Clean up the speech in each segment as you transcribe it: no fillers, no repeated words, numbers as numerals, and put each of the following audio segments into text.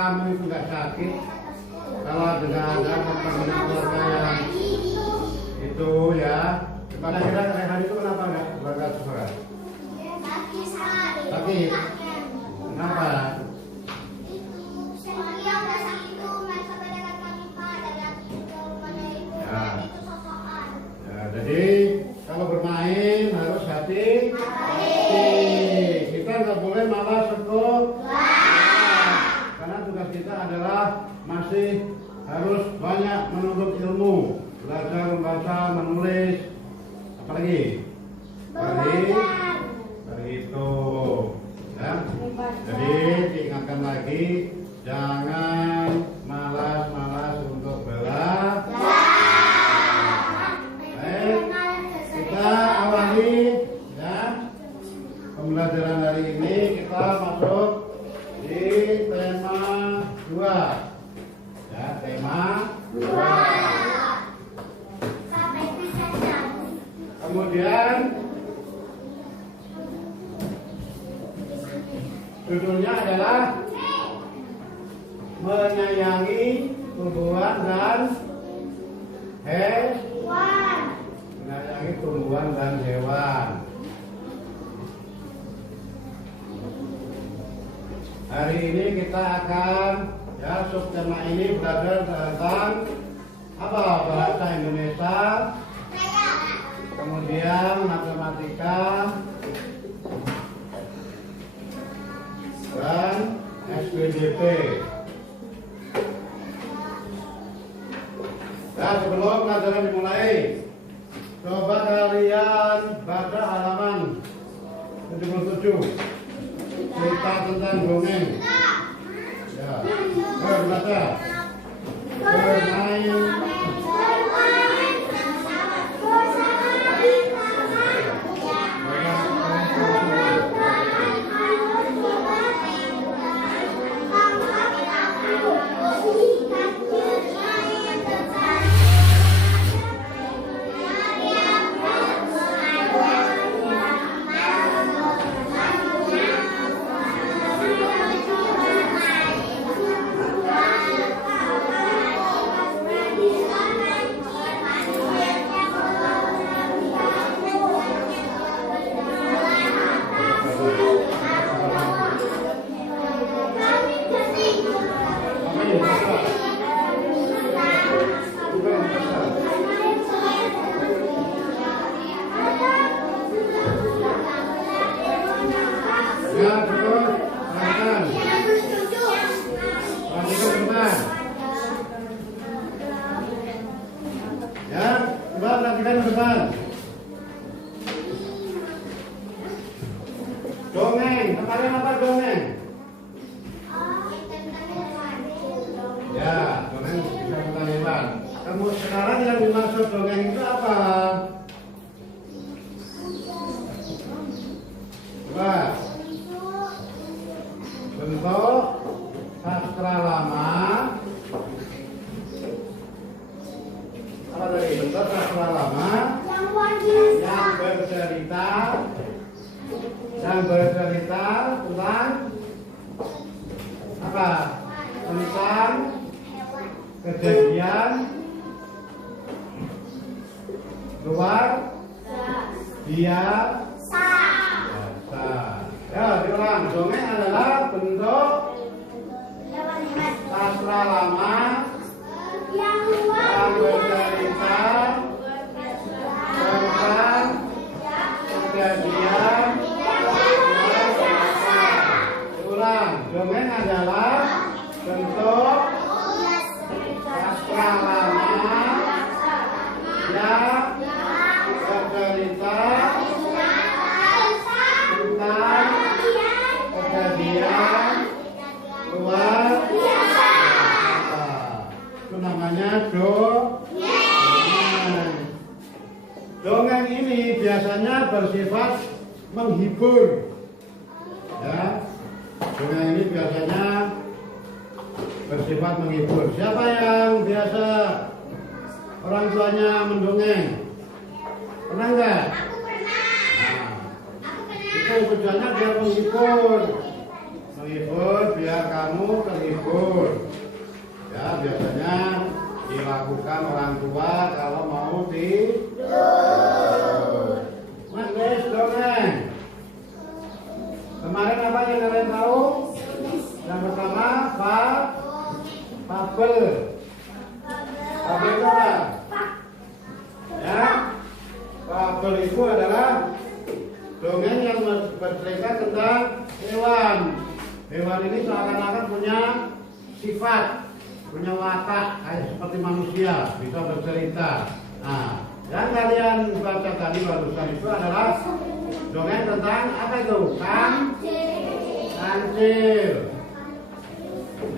kamu itu nggak sakit kalau ada keluarga yang itu ya. Kira-kira hari itu kenapa nggak berangkat sekolah? Sakit. Kenapa? Ya, jadi kalau bermain harus hati-hati. Kita nggak boleh malas sekolah. Karena tugas kita adalah masih harus banyak menuntut ilmu, belajar membaca, menulis, apalagi berhitung. Ya. Jadi diingatkan lagi, jangan malas-malas untuk belajar. Baik, kita awali ya pembelajaran hari ini. Kita masuk di tema 2. Ya, tema 2. Kemudian judulnya adalah menyayangi tumbuhan dan hewan. Menyayangi tumbuhan dan hewan. Hari ini kita akan ya subtema ini belajar tentang apa? Bahasa Indonesia, kemudian matematika, dan SPDP. Nah, sebelum pelajaran dimulai, coba kalian baca halaman 77. Cerita tentang dongeng. Ya, baca. Bermain. Dongeng, kemarin apa dongeng? Ya, dongeng bisa tentang hewan. Kamu sekarang yang dimaksud dongeng itu apa? Coba. Bentuk sastra lama. Apa tadi? Bentuk sastra lama yang bercerita tentang apa? Tentang kejadian luar biasa. Ya, diulang. Dongeng adalah bentuk sastra lama yang bercerita tentang kejadian luar biasa. Ulang, dongeng adalah bentuk sastra lama yang bercerita tentang kejadian luar biasa. Itu namanya dongeng. Dongeng ini biasanya bersifat menghibur. Ya, dongeng ini biasanya bersifat menghibur. Siapa yang biasa orang tuanya mendongeng? Pernah nggak? Aku pernah. Itu tujuannya biar menghibur, biar kamu terhibur. lakukan orang tua kalau mau tidur. Mas, dongeng. Kemarin apa yang kalian tahu? Yang pertama, fabel. Fabel itu apa? Ya, fabel itu adalah dongeng yang bercerita tentang hewan. Hewan ini seakan-akan punya sifat, punya watak kayak seperti manusia, bisa bercerita. Nah, yang kalian baca tadi barusan itu adalah dongeng tentang apa itu? Kancil.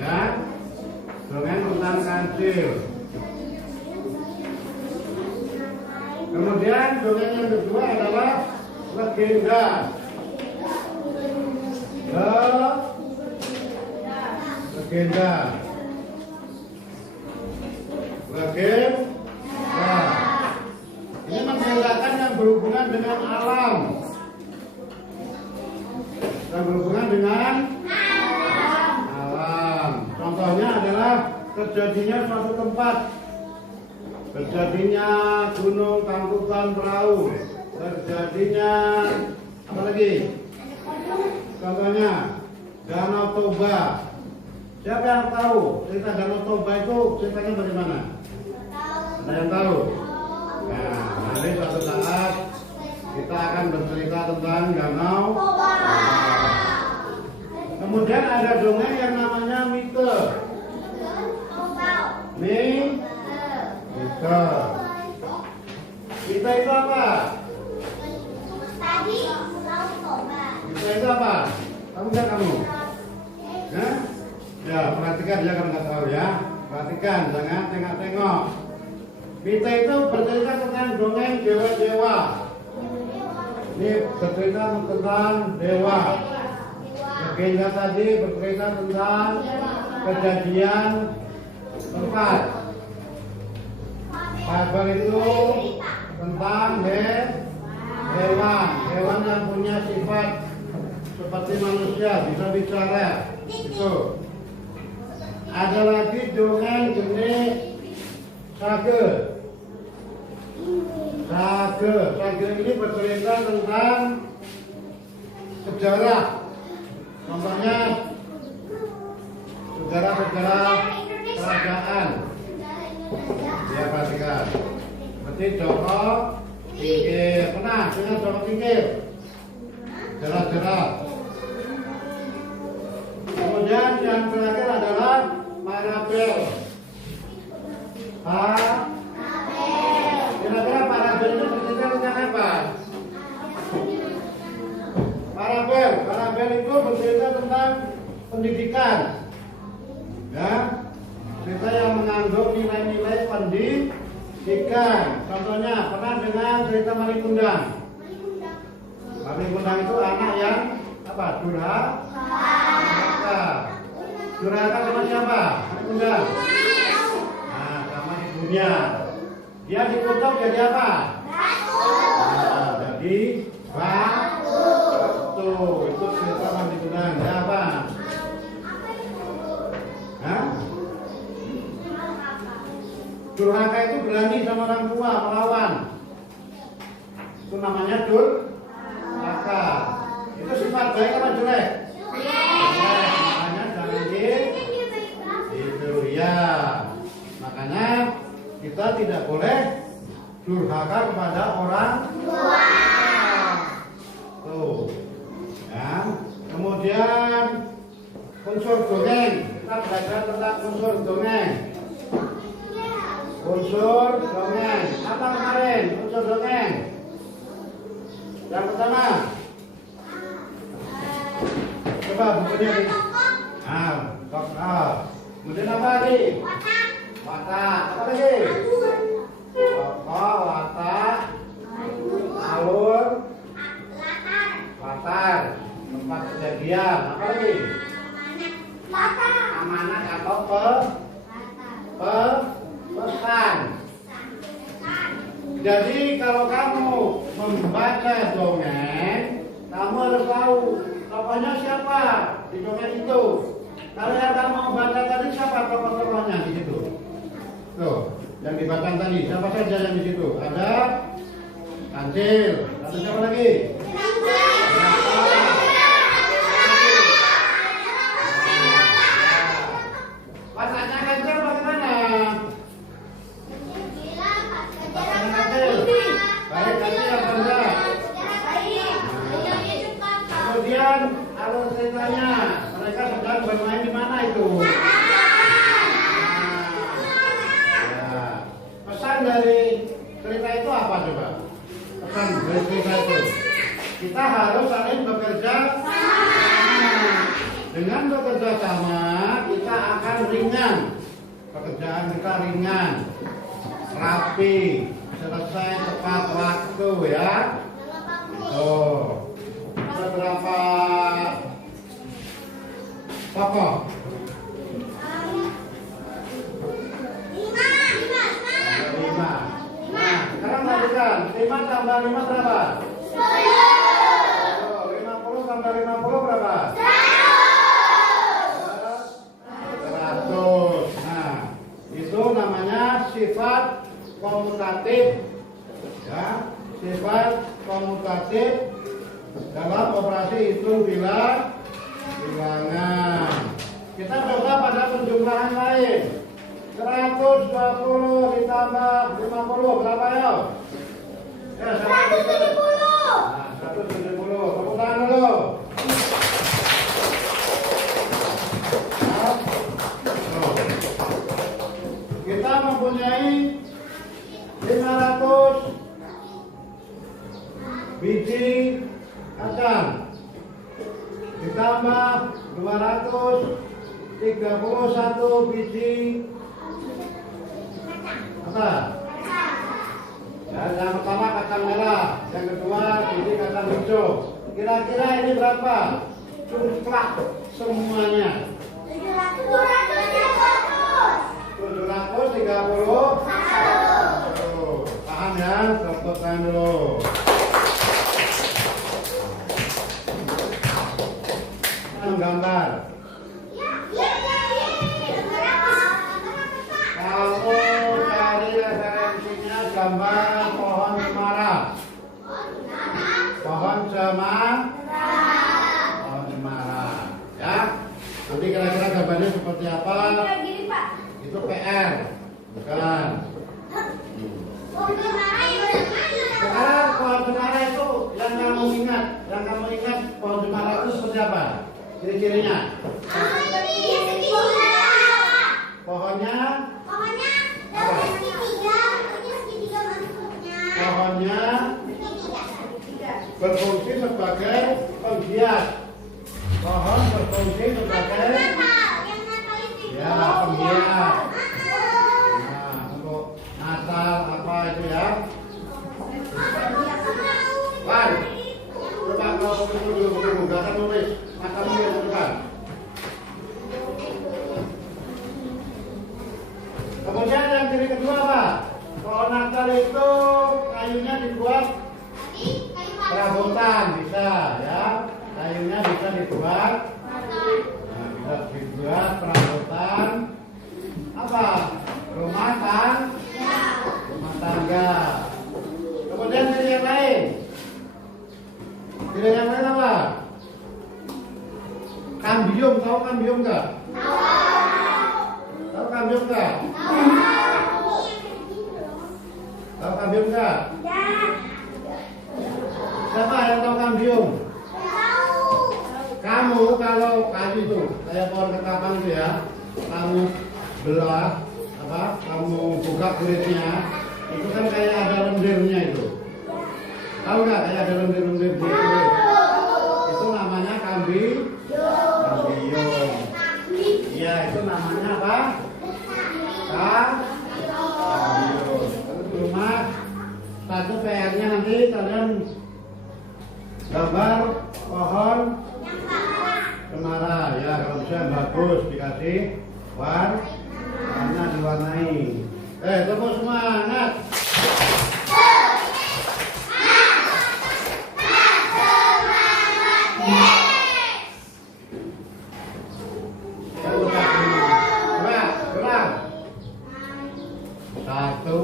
Ya, dongeng tentang kancil. Kemudian dongeng yang kedua adalah legenda. Legenda. Ini menceritakan yang berhubungan dengan alam. Yang berhubungan dengan alam. Contohnya adalah terjadinya suatu tempat. Terjadinya gunung tangkuban perahu. Terjadinya apa lagi? Contohnya Danau Toba. Siapa yang tahu cerita Danau Toba itu ceritanya bagaimana? Ada yang tahu? Nah, nanti suatu saat kita akan bercerita tentang Danau Toba. Kemudian ada dongeng yang namanya mite. Mite. Mite itu apa? Mite itu apa? Kamu nggak kamu? Ya? Ya, perhatikan ya kalau nggak tahu ya. Perhatikan, jangan tengok-tengok. Mite itu bercerita tentang dongeng dewa-dewa. Ini bercerita tentang dewa. Legenda tadi bercerita tentang kejadian tempat. Fabel itu tentang hewan yang punya sifat seperti manusia, bisa bicara. Itu. Ada lagi dongeng jenis sage. Sage ini bercerita tentang sejarah. Contohnya sejarah kerajaan. Ya, perhatikan. Berarti Joko Tingkir. Pernah dengar Joko Tingkir? Jerat-jerat. Kemudian yang terakhir adalah Parabel. Kira-kira Parabel itu bercerita tentang apa? Parabel itu bercerita tentang pendidikan. Ya, cerita yang mengandung nilai-nilai pendidikan. Contohnya, pernah dengar cerita Marikundang? Marikundang itu anak yang apa? Durhaka sama siapa? Marikundang. Nah, sama ibunya. Dia dikutuk jadi apa? Nah, jadi batu. Itu cerita Marikundang. Ya apa? Hah? Durhaka itu berani sama orang tua melawan. Itu namanya durhaka. Itu sifat baik apa jelek? Makanya jangan itu ya. Makanya kita tidak boleh durhaka kepada orang tua. Tuh. Ya. Kemudian unsur dongeng. Kita belajar tentang unsur dongeng. Unsur dongeng. Apa kemarin unsur dongeng? Yang pertama. Coba bukunya di. Kemudian apa lagi? Watak. Apa lagi? Watak. Alur. Latar. Tempat kejadian. Apa lagi? Amanat atau pesan. Jadi kalau kamu membaca dongeng, kamu harus tahu tokohnya siapa di dongeng itu. Kalau yang kamu baca tadi siapa tokoh-tokohnya di situ? Tuh, dibatang tadi. Siapa saja yang di situ? Ada kancil. Ada siapa lagi? Pasangnya kancil bagaimana? Pasangnya kancil. Baik, kancil yang rendah. Kemudian alur ceritanya, mereka sedang bermain di mana itu? Pesan dari cerita itu apa coba? Pesan dari cerita itu, kita harus saling bekerja sama. Dengan bekerja sama, kita akan ringan. Pekerjaan kita ringan, rapi, selesai tepat waktu ya. Beberapa tokoh. 5. Nah, sekarang lanjutkan. 5 tambah 5 berapa? 50 tambah 50 berapa? 100. Nah, itu namanya sifat komutatif. Ya, sifat komutatif dalam operasi hitung bilangan. Kita coba pada penjumlahan lain. 120 ditambah 50 berapa ya? Ya, 170. Nah, 170. Tepuk tangan dulu. Nah, kita mempunyai 500 biji kacang ditambah 231 biji apa? Yang pertama kacang merah, yang kedua biji kacang hijau. Kira-kira ini berapa? Jumlah semuanya. 730. Paham ya? Tepuk tangan dulu. Gambar. Kalau dari referensinya gambar pohon cemara. Pohon cemara. Ya. Nanti kira-kira gambarnya seperti apa? Itu PR. Bukan. Sekarang pohon cemara itu yang kamu ingat pohon cemara itu seperti apa? Ciri-cirinya? Pohonnya berfungsi sebagai penghias. Pohon berfungsi sebagai penghias. Nah, untuk Natal apa itu ya? Wan, coba kau tunggu, gak akan nulis. Matamu yang depan. Kemudian yang ciri kedua apa? Pohon Natal itu kayunya dibuat perabotan, bisa ya. Kayunya bisa dibuat. Nah, bisa dibuat perabotan apa? Rumah tangga. Kemudian ciri yang lain. Ciri yang lain apa? Kambium, tahu kambium enggak? Tahu kambium enggak? Tahu kambium enggak? Siapa yang tahu kambium? Kamu kalau kayu itu kayak pohon ketapang itu ya, kamu belah apa? Kamu buka kulitnya, itu kan kayak ada lendirnya itu. Tahu nggak kayak ada lendir-lendir di kulit? Itu namanya kambium. Iya, itu namanya apa? Kambium. Rumah satu PR-nya nanti kalian gambar pohon cemara ya, kalau bisa bagus dikasih warna diwarnai. Tepuk semangat. Satu,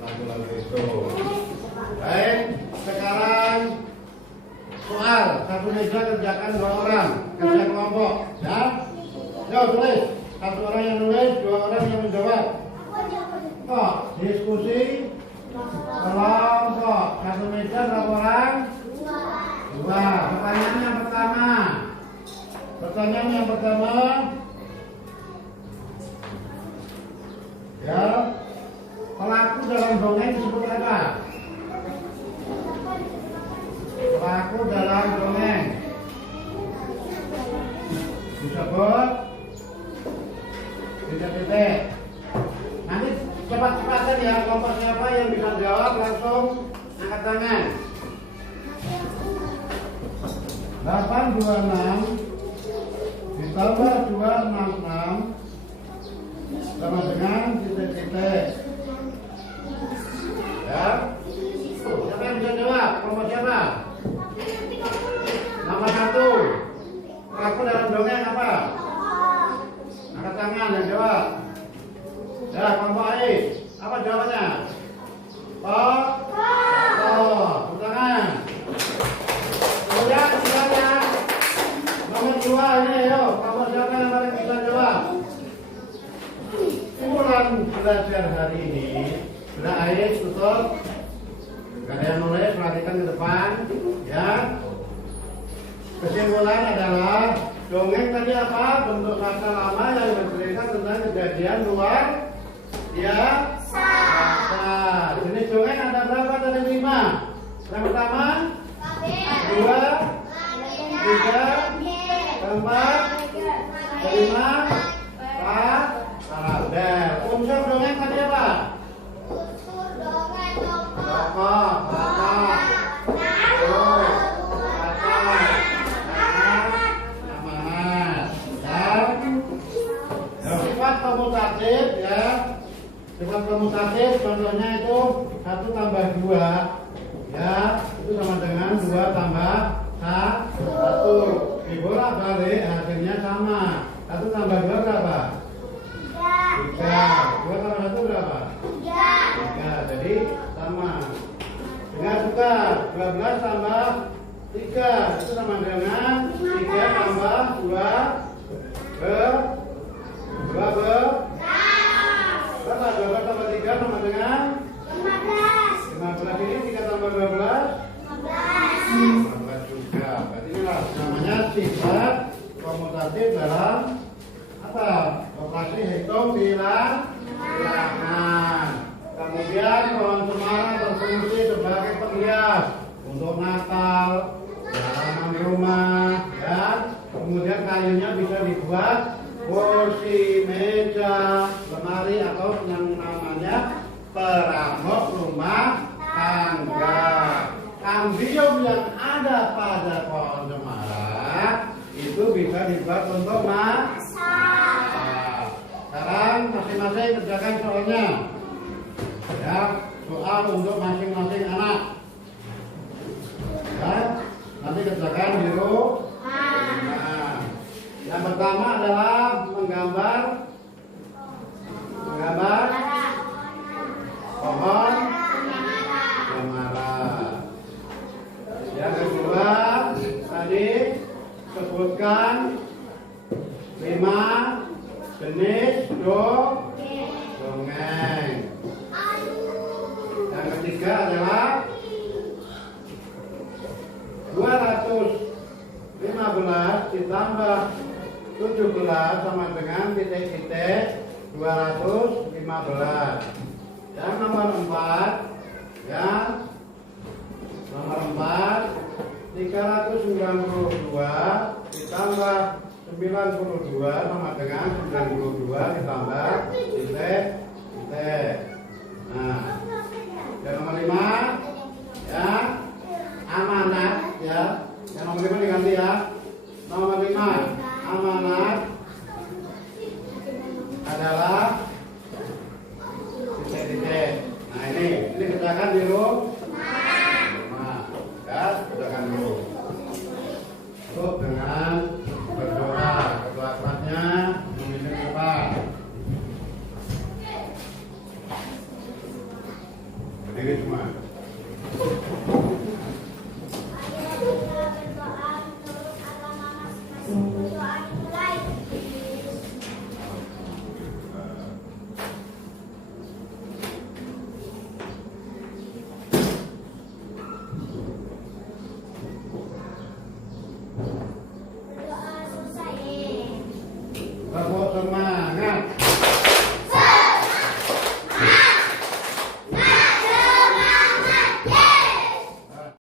lagu-lagu itu. Baik, sekarang soal satu meja kerjakan 2 orang, kerja kelompok, ya. Yo tulis, 1 orang yang nulis, 2 orang yang menjawab. Kok diskusi kelompok, satu meja berapa orang? 2. Pertanyaan yang pertama. Pertanyaan yang pertama. Ya, pelaku dalam dongeng disebut apa? Pelaku dalam dongeng disebut titik-titik. Nanti cepat-cepatan ya, kelompok siapa yang bisa jawab langsung angkat tangan. 826 ditambah 266 sama dengan titik-titik. Ya. Siapa yang bisa jawab? Kelompok siapa? Nomor 1. Pelaku dalam dongeng apa? Angkat tangan yang jawab. Ya, kelompok A. Apa jawabannya? Oh. Tepuk tangan. Kemudian silakan. Nomor 2 ini, ayo. Kelompok siapa yang paling bisa jawab? Kumpulan belajar hari ini sudah air tutup. Gak ada yang nulis, perhatikan ke depan, ya. Kesimpulan adalah dongeng tadi apa? Bentuk kata lama yang bercerita tentang kejadian luar biasa. Jenis dongeng ada berapa? Ada 5. Yang pertama, 2, 3, 4, 5, 4. Salah. Unsur dongeng tadi apa? Tokoh, bapak, sifat komutatif ya. Sifat komutatif contohnya itu 1 tambah 2 ya, itu sama dengan 2 tambah 1. Dibolak-balik hasilnya sama. 1 tambah 2 berapa? 3. 2 tambah 1 berapa? 3. Jadi sama. Dengan juga 12 tambah 3 itu sama dengan 3 tambah 2 berapa? 12 tambah 3 sama dengan 15. Ini 3 tambah 12 15 juga. Berarti inilah namanya sifat komutatif dalam apa? Operasi hitung bilangan. Kemudian pohon cemara berfungsi sebagai penghias untuk Natal, halaman rumah, ya. Kemudian kayunya bisa dibuat kursi, meja, lemari atau yang namanya peramuk rumah tangga. Ambium yang ada pada pohon cemara itu bisa dibuat untuk masak. Sekarang masing-masing kerjakan soalnya. Ya, soal untuk masing-masing anak. Ya, nanti kerjakan di rumah. Yang pertama adalah menggambar pohon cemara. Yang kedua tadi sebutkan 5 jenis dongeng. Yang ketiga adalah 215 ditambah 17 sama dengan titik-titik 215. Yang nomor 4 ya, nomor 4 392 ditambah 92 sama dengan 92 ditambah titik-titik. Nah, yang nomor 5 ya, amanat ya. Yang nomor 5 diganti ya. Nomor 5 amanat adalah titik-titik. Nah ini kerjakan di rumah. Ya, kerjakan dulu. Tutup dengan berdoa. Kedua kelasnya memimpin depan. Risma.